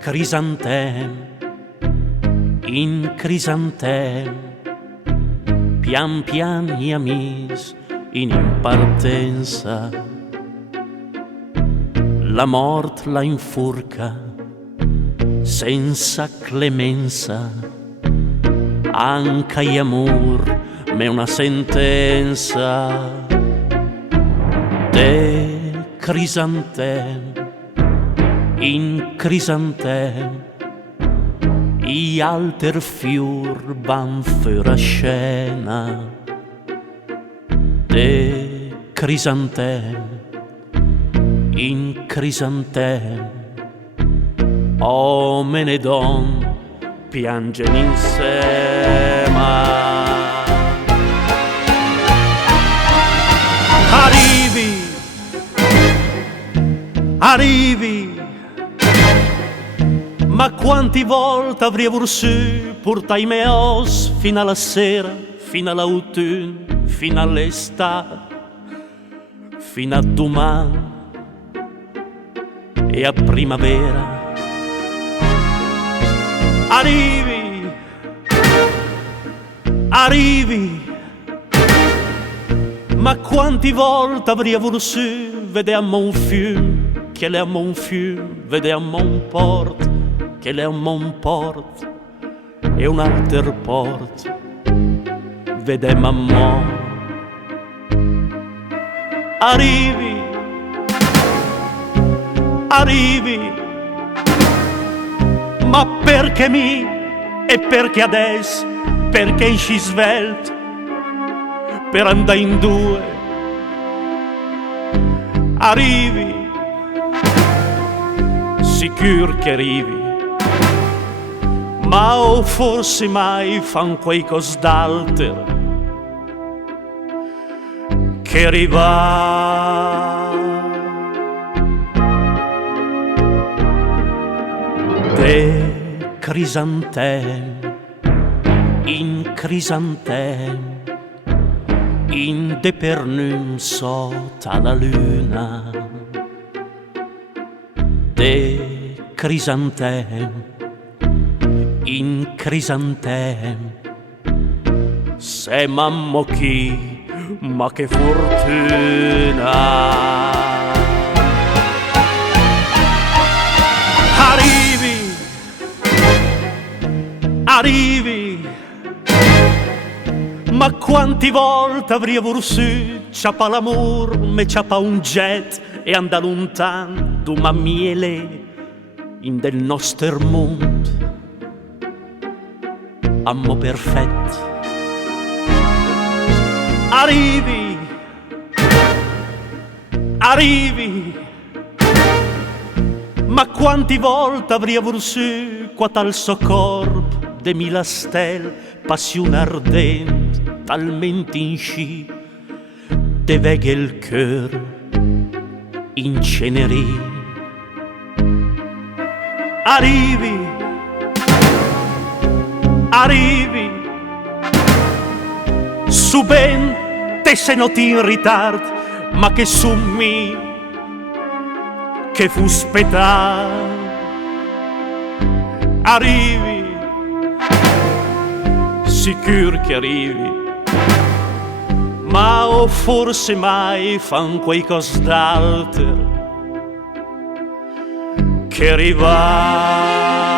crisantem, in crisantem, pian pian i amis in partenza, la mort la infurca senza clemenza, anche amor m'è una sentenza. De crisantem, in crisantem, i alter fior van för scena. De crisantem, in crisantem, uomini e don piangen insieme. Arrivi, ma quanti volte avrei voluto portare i miei os fino alla sera, fino all'autunno, fino all'estate, fino a domani e a primavera. Arrivi, ma quanti volte avrei voluto vedere un fiume, che le amo un fiume, vediamo un port, che le amo un port, e un altro port, vediamo a mo. Arrivi, ma perché mi, e perché adesso, perché ci svelto, per andare in due. Arrivi, sicur che arrivi, ma o forse mai fan qualcosa d'altro che arriva. De crisantem, in crisantem, in de pernum sotto la luna. De crisantem, in crisantem, se mammo chi, ma che fortuna. Arrivi, ma quanti volte avrei voluto ciappa l'amor, me ciappa un jet e andare lontano d'una miele in del nostro mondo, amo perfetto. Arrivi, ma quanti volte avrei voluto qua tal so corpo de mila stelle, passione ardente, talmente in sci, te veghe il cœur incenerì. Arrivi, su ben te se noti in ritardo, ma che su mi, che fu spettato. Arrivi, sicur che arrivi, ma o forse mai fan qualcosa d'altro che arriva.